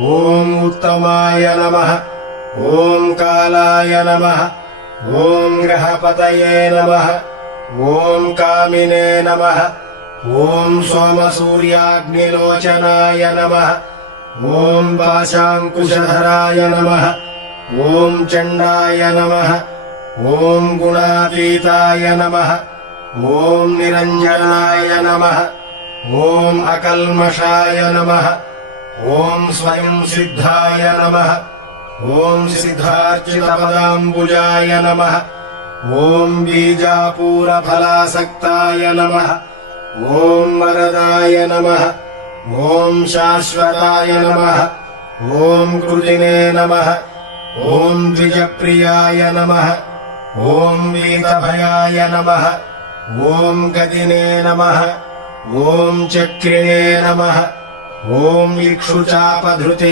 ॐ उत्तमाय नमः। ॐ कालाय नमः। ॐ ग्रहपतये नमः। ॐ कामिने नमः। ॐ सोमसूर्याग्निलोचनाय नमः। ॐ पाशाङ्कुशधराय नमः। ॐ चण्डाय नमः। ॐ गुणातीताय नमः। ॐ निरञ्जनाय नमः। ॐ अकल्मषाय नमः। ॐ स्वयं सिद्धाय नमः। ॐ सिद्धार्चितपदाम्बुजाय नमः। ॐ बीजापूरफलासक्ताय नमः। ॐ वरदाय नमः। ॐ शाश्वताय नमः। ॐ कृतिने नमः। ॐ द्विजप्रियाय नमः। ॐ वीतभयाय नमः। ॐ गदिने नमः। ॐ चक्रिणे नमः। ॐ इक्षुचापधृते